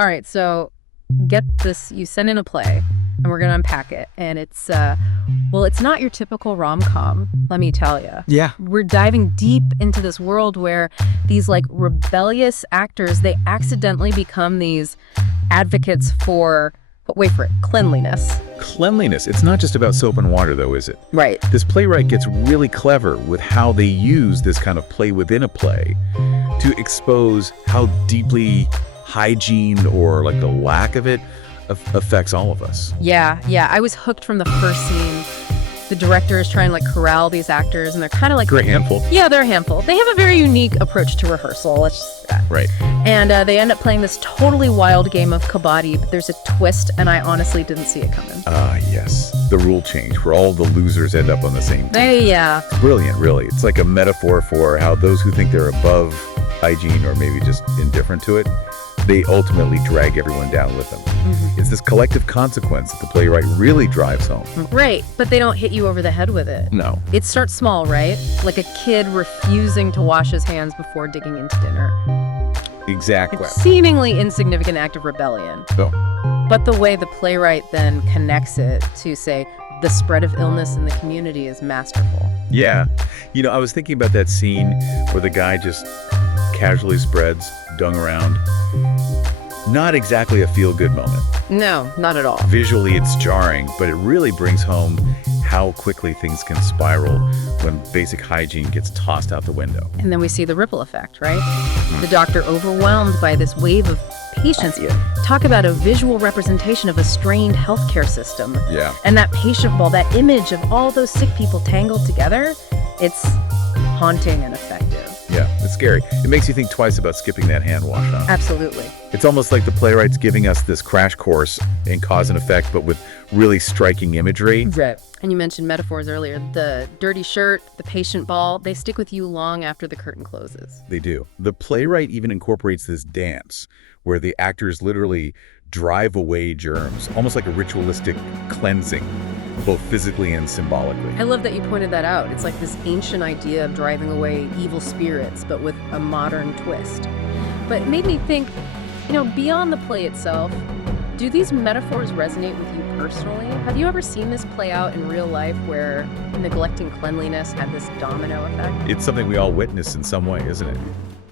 All right, so get this. You send in a play, and we're going to unpack it. And it's, well, it's not your typical rom-com, let me tell you. Yeah. We're diving deep into this world where these, like, rebellious actors, they accidentally become these advocates for, wait for it, cleanliness. Cleanliness. It's not just about soap and water, though, is it? Right. This playwright gets really clever with how they use this kind of play within a play to expose how deeply hygiene, or like the lack of it, affects all of us. Yeah. I was hooked from the first scene. The director is trying to, like, corral these actors, and they're kind of like... They're a handful. Yeah, they're a handful. They have a very unique approach to rehearsal. Let's just say that. Right. And they end up playing this totally wild game of kabaddi, but there's a twist, and I honestly didn't see it coming. Yes. The rule change, where all the losers end up on the same team. Yeah. Brilliant, really. It's like a metaphor for how those who think they're above hygiene, or maybe just indifferent to it, they ultimately drag everyone down with them. Mm-hmm. It's this collective consequence that the playwright really drives home. Right, but they don't hit you over the head with it. No. It starts small, right? Like a kid refusing to wash his hands before digging into dinner. Exactly. It's a seemingly insignificant act of rebellion. Oh. But the way the playwright then connects it to, say, the spread of illness in the community is masterful. Yeah. You know, I was thinking about that scene where the guy just casually spreads dung around. Not exactly a feel-good moment. No, not at all. Visually, it's jarring, but it really brings home how quickly things can spiral when basic hygiene gets tossed out the window. And then we see the ripple effect, right? The doctor overwhelmed by this wave of patients. Talk about a visual representation of a strained healthcare system. Yeah. And that patient ball, that image of all those sick people tangled together, it's haunting and effective. Yeah, it's scary. It makes you think twice about skipping that hand wash, huh? Absolutely. It's almost like the playwright's giving us this crash course in cause and effect, but with really striking imagery. Right. And you mentioned metaphors earlier. The dirty shirt, the patient ball, they stick with you long after the curtain closes. They do. The playwright even incorporates this dance where the actors literally drive away germs, almost like a ritualistic cleansing, both physically and symbolically. I love that you pointed that out. It's like this ancient idea of driving away evil spirits, but with a modern twist. But it made me think, beyond the play itself, do these metaphors resonate with you personally? Have you ever seen this play out in real life where neglecting cleanliness had this domino effect? It's something we all witness in some way, isn't it?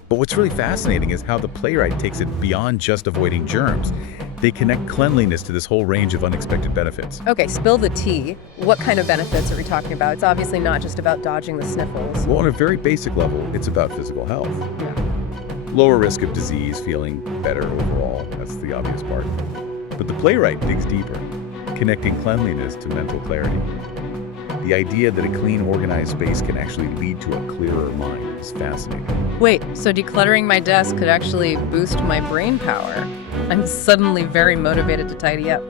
But what's really fascinating is how the playwright takes it beyond just avoiding germs. They connect cleanliness to this whole range of unexpected benefits. Okay, spill the tea. What kind of benefits are we talking about? It's obviously not just about dodging the sniffles. Well, on a very basic level, it's about physical health. Yeah. Lower risk of disease, feeling better overall. That's the obvious part. But the playwright digs deeper, connecting cleanliness to mental clarity. The idea that a clean, organized space can actually lead to a clearer mind is fascinating. Wait, so decluttering my desk could actually boost my brain power? I'm suddenly very motivated to tidy up.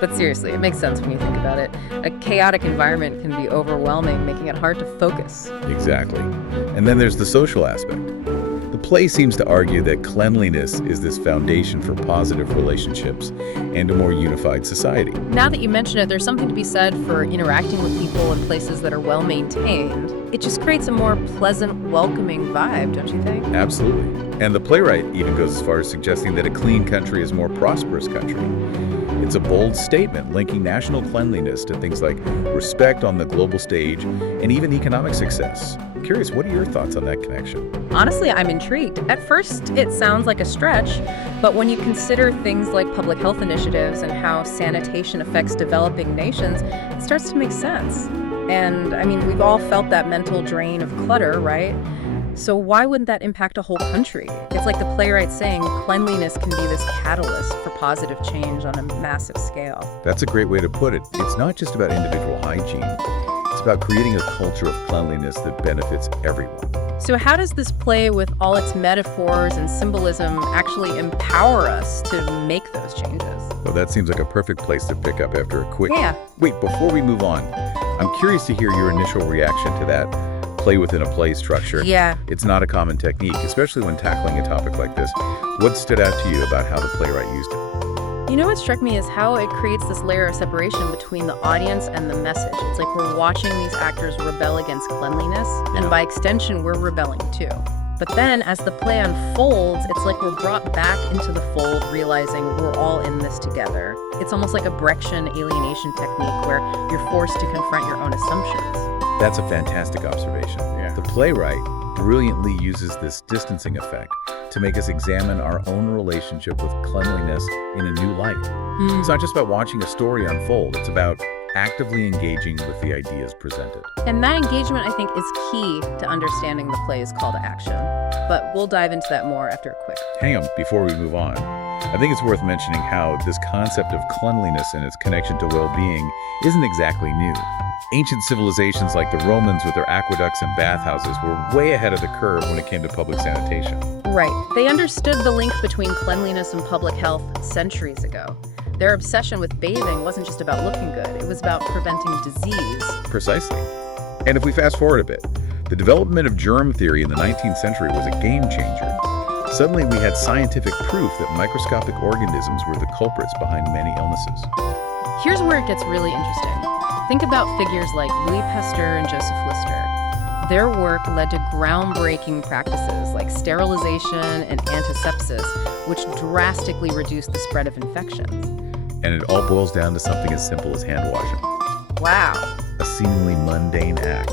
But seriously, it makes sense when you think about it. A chaotic environment can be overwhelming, making it hard to focus. Exactly. And then there's the social aspect. The play seems to argue that cleanliness is this foundation for positive relationships and a more unified society. Now that you mention it, there's something to be said for interacting with people in places that are well maintained. It just creates a more pleasant, welcoming vibe, don't you think? Absolutely. And the playwright even goes as far as suggesting that a clean country is a more prosperous country. It's a bold statement linking national cleanliness to things like respect on the global stage and even economic success. I'm curious, what are your thoughts on that connection? Honestly, I'm intrigued. At first, it sounds like a stretch, but when you consider things like public health initiatives and how sanitation affects developing nations, it starts to make sense. And, we've all felt that mental drain of clutter, right? So why wouldn't that impact a whole country? It's like the playwright saying cleanliness can be this catalyst for positive change on a massive scale. That's a great way to put it. It's not just about individual hygiene. It's about creating a culture of cleanliness that benefits everyone. So how does this play with all its metaphors and symbolism actually empower us to make those changes? Well, that seems like a perfect place to pick up after a quick... Yeah. Wait, before we move on, I'm curious to hear your initial reaction to that play within a play structure. Yeah. It's not a common technique, especially when tackling a topic like this. What stood out to you about how the playwright used it? What struck me is how it creates this layer of separation between the audience and the message. It's like we're watching these actors rebel against cleanliness, and by extension, we're rebelling too. But then, as the play unfolds, it's like we're brought back into the fold, realizing we're all in this together. It's almost like a Brechtian alienation technique where you're forced to confront your own assumptions. That's a fantastic observation. Yeah. The playwright brilliantly uses this distancing effect to make us examine our own relationship with cleanliness in a new light. It's not just about watching a story unfold, it's about actively engaging with the ideas presented. And that engagement, I think, is key to understanding the play's call to action. But we'll dive into that more after a quick. Hang on, before we move on, I think it's worth mentioning how this concept of cleanliness and its connection to well-being isn't exactly new. Ancient civilizations like the Romans with their aqueducts and bathhouses were way ahead of the curve when it came to public sanitation. Right. They understood the link between cleanliness and public health centuries ago. Their obsession with bathing wasn't just about looking good, it was about preventing disease. Precisely. And if we fast forward a bit, the development of germ theory in the 19th century was a game changer. Suddenly we had scientific proof that microscopic organisms were the culprits behind many illnesses. Here's where it gets really interesting. Think about figures like Louis Pasteur and Joseph Lister. Their work led to groundbreaking practices like sterilization and antisepsis, which drastically reduced the spread of infections. And it all boils down to something as simple as hand washing. Wow. A seemingly mundane act,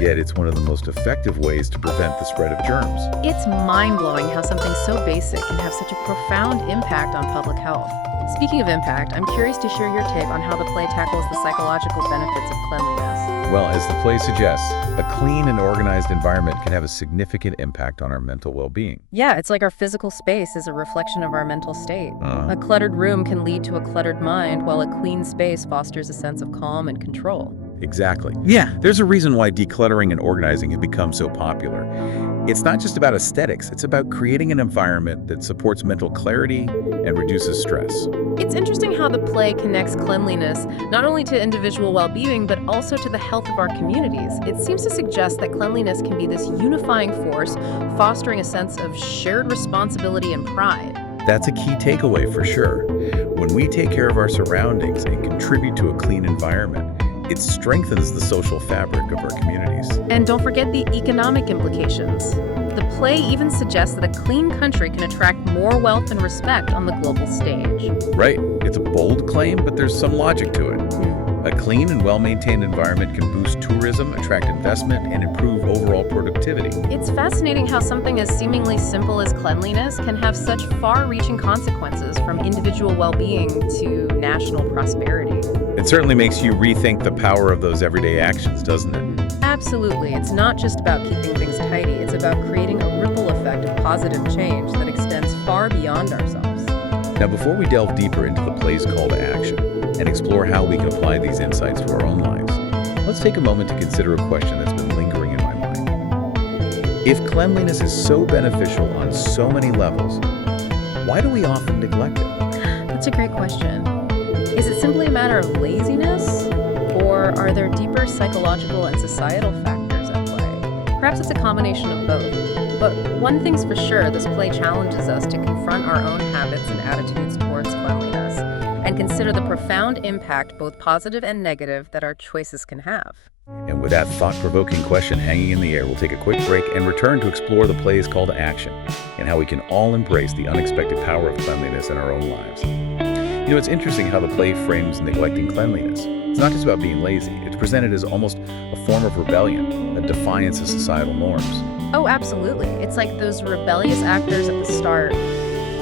yet it's one of the most effective ways to prevent the spread of germs. It's mind-blowing how something so basic can have such a profound impact on public health. Speaking of impact, I'm curious to share your take on how the play tackles the psychological benefits of cleanliness. Well, as the play suggests, a clean and organized environment can have a significant impact on our mental well-being. Yeah, it's like our physical space is a reflection of our mental state. A cluttered room can lead to a cluttered mind, while a clean space fosters a sense of calm and control. Exactly. Yeah, there's a reason why decluttering and organizing have become so popular. It's not just about aesthetics, it's about creating an environment that supports mental clarity and reduces stress. It's interesting how the play connects cleanliness not only to individual well-being, but also to the health of our communities. It seems to suggest that cleanliness can be this unifying force, fostering a sense of shared responsibility and pride. That's a key takeaway for sure. When we take care of our surroundings and contribute to a clean environment, it strengthens the social fabric of our communities. And don't forget the economic implications. The play even suggests that a clean country can attract more wealth and respect on the global stage. Right. It's a bold claim, but there's some logic to it. A clean and well-maintained environment can boost tourism, attract investment, and improve overall productivity. It's fascinating how something as seemingly simple as cleanliness can have such far-reaching consequences, from individual well-being to national prosperity. It certainly makes you rethink the power of those everyday actions, doesn't it? Absolutely. It's not just about keeping things tidy. It's about creating a ripple effect of positive change that extends far beyond ourselves. Now, before we delve deeper into the play's call to action and explore how we can apply these insights to our own lives, let's take a moment to consider a question that's been lingering in my mind. If cleanliness is so beneficial on so many levels, why do we often neglect it? That's a great question. Is it simply a matter of laziness, or are there deeper psychological and societal factors at play? Perhaps it's a combination of both. But one thing's for sure, this play challenges us to confront our own habits and attitudes towards cleanliness and consider the profound impact, both positive and negative, that our choices can have. And with that thought-provoking question hanging in the air, we'll take a quick break and return to explore the play's call to action and how we can all embrace the unexpected power of cleanliness in our own lives. You know, it's interesting how the play frames neglecting cleanliness. It's not just about being lazy. It's presented as almost a form of rebellion, a defiance of societal norms. Oh, absolutely. It's like those rebellious actors at the start.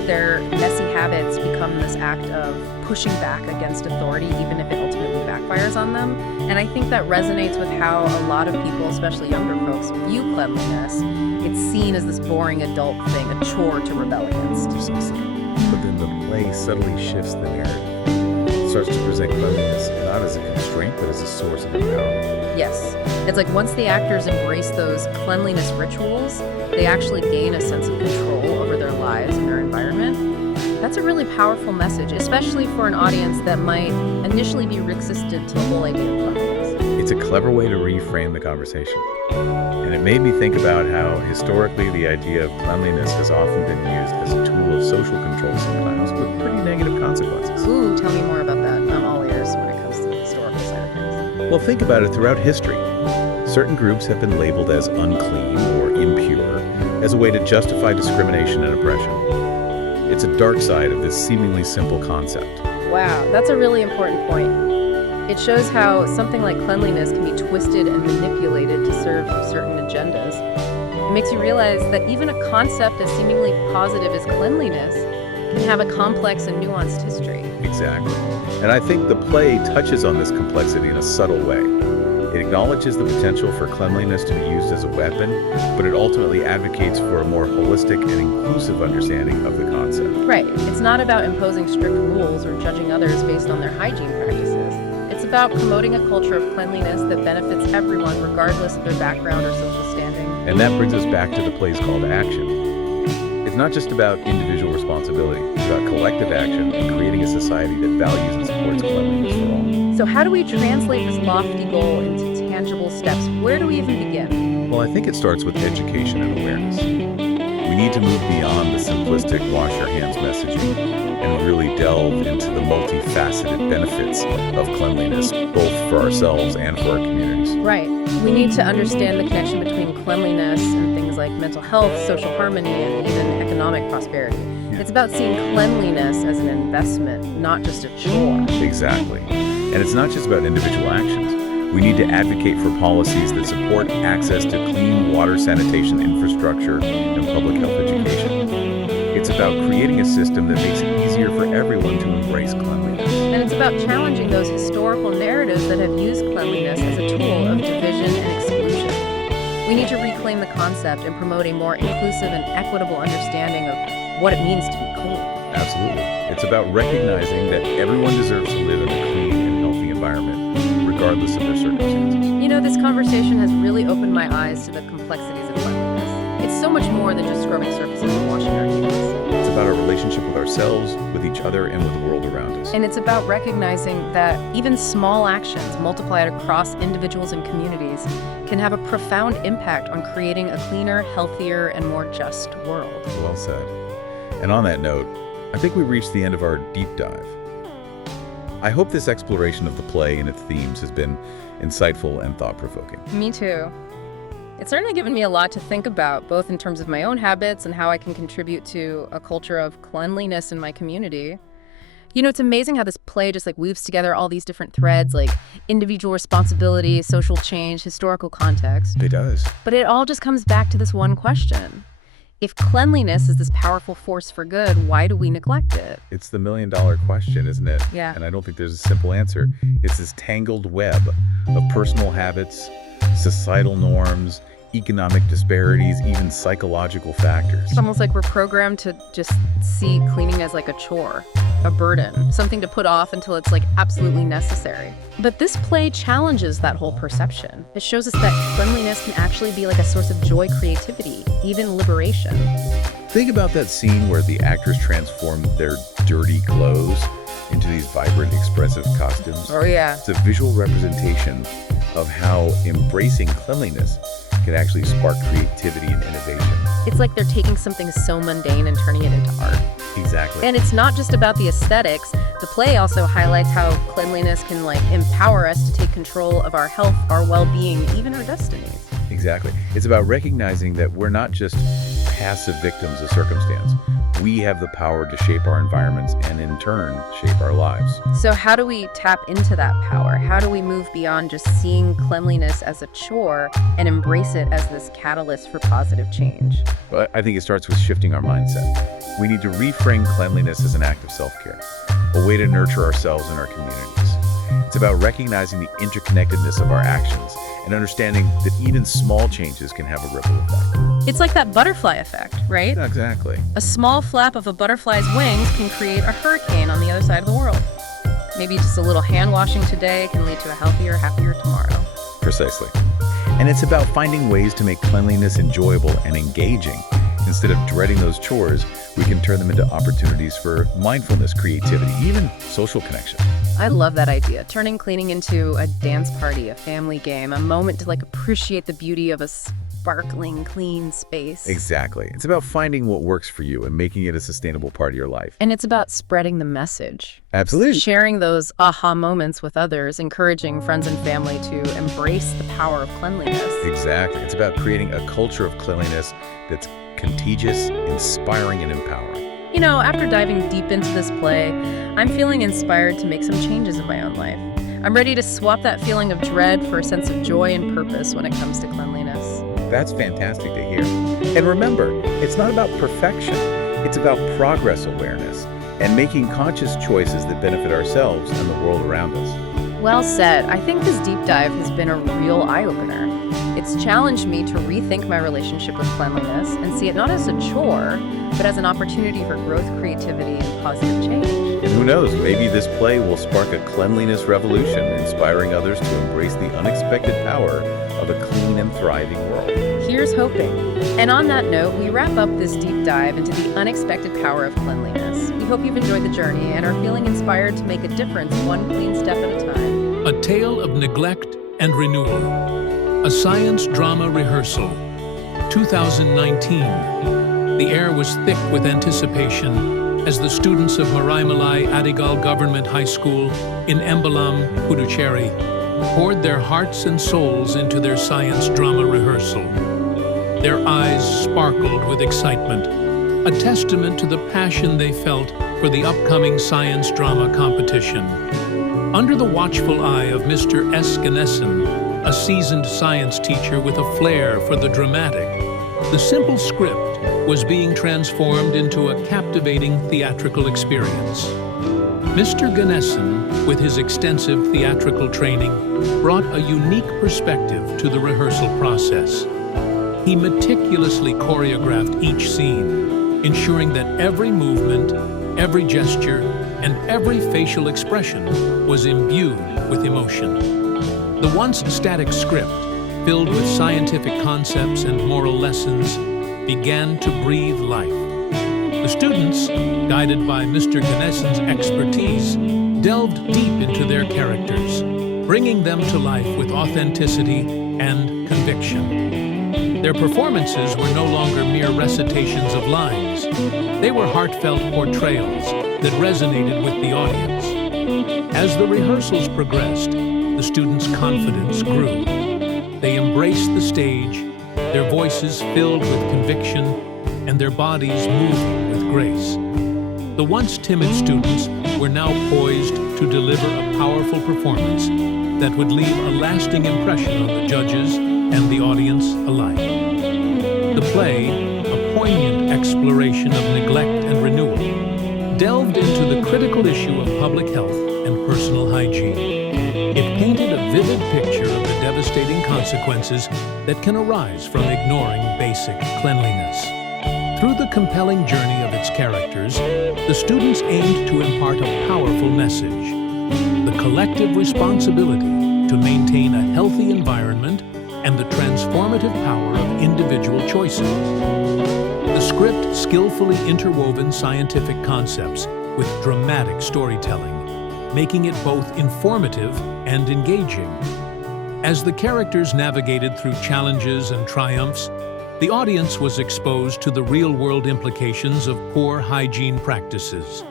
Their messy habits become this act of pushing back against authority, even if it ultimately backfires on them. And I think that resonates with how a lot of people, especially younger folks, view cleanliness. It's seen as this boring adult thing, a chore to rebel against. But then the play subtly shifts the narrative. It starts to present cleanliness not as a constraint, but as a source of empowerment. Yes. It's like once the actors embrace those cleanliness rituals, they actually gain a sense of control over their lives and their environment. That's a really powerful message, especially for an audience that might initially be resistant to the whole idea of cleanliness. It's a clever way to reframe the conversation. And it made me think about how historically the idea of cleanliness has often been used as a tool of social control, sometimes with pretty negative consequences. Ooh, tell me more about that. I'm all ears when it comes to the historical side of things. Well, think about it throughout history. Certain groups have been labeled as unclean or impure as a way to justify discrimination and oppression. It's a dark side of this seemingly simple concept. Wow, that's a really important point. It shows how something like cleanliness can be twisted and manipulated to serve certain agendas. It makes you realize that even a concept as seemingly positive as cleanliness can have a complex and nuanced history. Exactly. And I think the play touches on this complexity in a subtle way. It acknowledges the potential for cleanliness to be used as a weapon, but it ultimately advocates for a more holistic and inclusive understanding of the concept. Right. It's not about imposing strict rules or judging others based on their hygiene practices. It's about promoting a culture of cleanliness that benefits everyone regardless of their background or social standing. And that brings us back to the play's call to action. It's not just about individual responsibility, it's about collective action and creating a society that values and supports cleanliness for all. So how do we translate this lofty goal into tangible steps? Where do we even begin? Well, I think it starts with education and awareness. We need to move beyond the simplistic wash your hands messaging and really delve into the multifaceted benefits of cleanliness, both for ourselves and for our communities. Right. We need to understand the connection between cleanliness and things like mental health, social harmony, and even economic prosperity. It's about seeing cleanliness as an investment, not just a chore. Exactly. And it's not just about individual actions. We need to advocate for policies that support access to clean water sanitation infrastructure and public health education. It's about creating a system that makes it easier for everyone to embrace cleanliness. And it's about challenging those historical narratives that have used cleanliness as a tool of division and exclusion. We need to reclaim the concept and promote a more inclusive and equitable understanding of what it means to be clean. Absolutely. It's about recognizing that everyone deserves to live in a clean and healthy environment, regardless of their circumstances. You know, this conversation has really opened my eyes to the complexities of cleanliness. It's so much more than just scrubbing surfaces and washing our hands. It's about our relationship with ourselves, with each other, and with the world around us. And it's about recognizing that even small actions multiplied across individuals and communities can have a profound impact on creating a cleaner, healthier, and more just world. Well said. And on that note, I think we've reached the end of our deep dive. I hope this exploration of the play and its themes has been insightful and thought-provoking. Me too. It's certainly given me a lot to think about, both in terms of my own habits and how I can contribute to a culture of cleanliness in my community. You know, it's amazing how this play just weaves together all these different threads, like individual responsibility, social change, historical context. It does. But it all just comes back to this one question. If cleanliness is this powerful force for good, why do we neglect it? It's the million-dollar question, isn't it? Yeah. And I don't think there's a simple answer. It's this tangled web of personal habits, societal norms, economic disparities, even psychological factors. It's almost like we're programmed to just see cleaning as like a chore, a burden, something to put off until it's absolutely necessary. But this play challenges that whole perception. It shows us that cleanliness can actually be like a source of joy, creativity, even liberation. Think about that scene where the actors transform their dirty clothes into these vibrant, expressive costumes. Oh yeah. It's a visual representation of how embracing cleanliness can actually spark creativity and innovation. It's like they're taking something so mundane and turning it into art. Exactly. And it's not just about the aesthetics. The play also highlights how cleanliness can empower us to take control of our health, our well-being, even our destinies. Exactly. It's about recognizing that we're not just passive victims of circumstance. We have the power to shape our environments and in turn shape our lives. So how do we tap into that power? How do we move beyond just seeing cleanliness as a chore and embrace it as this catalyst for positive change? But I think it starts with shifting our mindset. We need to reframe cleanliness as an act of self-care, a way to nurture ourselves and our communities. It's about recognizing the interconnectedness of our actions and understanding that even small changes can have a ripple effect. It's like that butterfly effect, right? Exactly. A small flap of a butterfly's wings can create a hurricane on the other side of the world. Maybe just a little hand washing today can lead to a healthier, happier tomorrow. Precisely. And it's about finding ways to make cleanliness enjoyable and engaging. Instead of dreading those chores, we can turn them into opportunities for mindfulness, creativity, even social connection. I love that idea. Turning cleaning into a dance party, a family game, a moment to appreciate the beauty of a sparkling, clean space. Exactly. It's about finding what works for you and making it a sustainable part of your life. And it's about spreading the message. Absolutely. Sharing those aha moments with others, encouraging friends and family to embrace the power of cleanliness. Exactly. It's about creating a culture of cleanliness that's contagious, inspiring, and empowering. You know, after diving deep into this play, I'm feeling inspired to make some changes in my own life. I'm ready to swap that feeling of dread for a sense of joy and purpose when it comes to cleanliness. That's fantastic to hear. And remember, it's not about perfection. It's about progress awareness and making conscious choices that benefit ourselves and the world around us. Well said. I think this deep dive has been a real eye-opener. It's challenged me to rethink my relationship with cleanliness and see it not as a chore, but as an opportunity for growth, creativity, and positive change. And who knows, maybe this play will spark a cleanliness revolution, inspiring others to embrace the unexpected power of a clean and thriving world. Here's hoping. And on that note, we wrap up this deep dive into the unexpected power of cleanliness. We hope you've enjoyed the journey and are feeling inspired to make a difference one clean step at a time. A Tale of Neglect and Renewal. A Science Drama Rehearsal. 2019. The air was thick with anticipation as the students of Maraimalai Adigal Government High School in Embalam, Puducherry, poured their hearts and souls into their science drama rehearsal. Their eyes sparkled with excitement, a testament to the passion they felt for the upcoming science drama competition. Under the watchful eye of Mr. S. Ganesan, a seasoned science teacher with a flair for the dramatic, the simple script was being transformed into a captivating theatrical experience. Mr. Ganesan, with his extensive theatrical training, brought a unique perspective to the rehearsal process. He meticulously choreographed each scene, ensuring that every movement, every gesture, and every facial expression was imbued with emotion. The once static script, filled with scientific concepts and moral lessons, began to breathe life. The students, guided by Mr. Ganesan's expertise, delved deep into their characters, bringing them to life with authenticity and conviction. Their performances were no longer mere recitations of lines. They were heartfelt portrayals that resonated with the audience. As the rehearsals progressed, the students' confidence grew. They embraced the stage, their voices filled with conviction, and their bodies moving with grace. The once timid students were now poised to deliver a powerful performance that would leave a lasting impression on the judges and the audience alike. The play, a poignant exploration of neglect and renewal, delved into the critical issue of public health and personal hygiene. It painted a vivid picture of the devastating consequences that can arise from ignoring basic cleanliness. Through the compelling journey of its characters, the students aimed to impart a powerful message: the collective responsibility to maintain a healthy environment and the transformative power of individual choices. The script skillfully interwoven scientific concepts with dramatic storytelling, making it both informative and engaging. As the characters navigated through challenges and triumphs, the audience was exposed to the real-world implications of poor hygiene practices.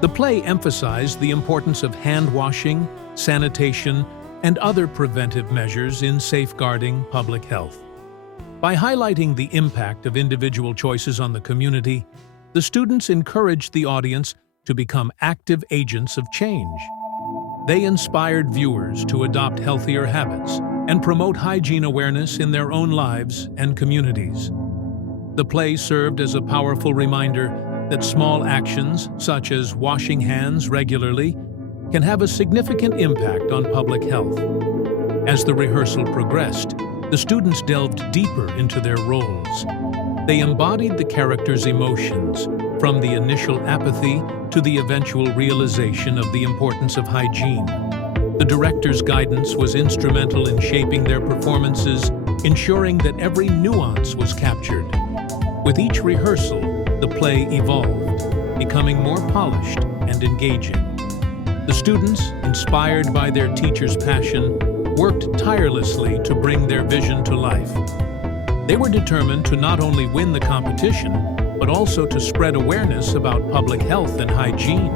The play emphasized the importance of hand washing, sanitation, and other preventive measures in safeguarding public health. By highlighting the impact of individual choices on the community, the students encouraged the audience to become active agents of change. They inspired viewers to adopt healthier habits and promote hygiene awareness in their own lives and communities. The play served as a powerful reminder that small actions, such as washing hands regularly, can have a significant impact on public health. As the rehearsal progressed, the students delved deeper into their roles. They embodied the characters' emotions, from the initial apathy to the eventual realization of the importance of hygiene. The director's guidance was instrumental in shaping their performances, ensuring that every nuance was captured. With each rehearsal, the play evolved, becoming more polished and engaging. The students, inspired by their teacher's passion, worked tirelessly to bring their vision to life. They were determined to not only win the competition, but also to spread awareness about public health and hygiene.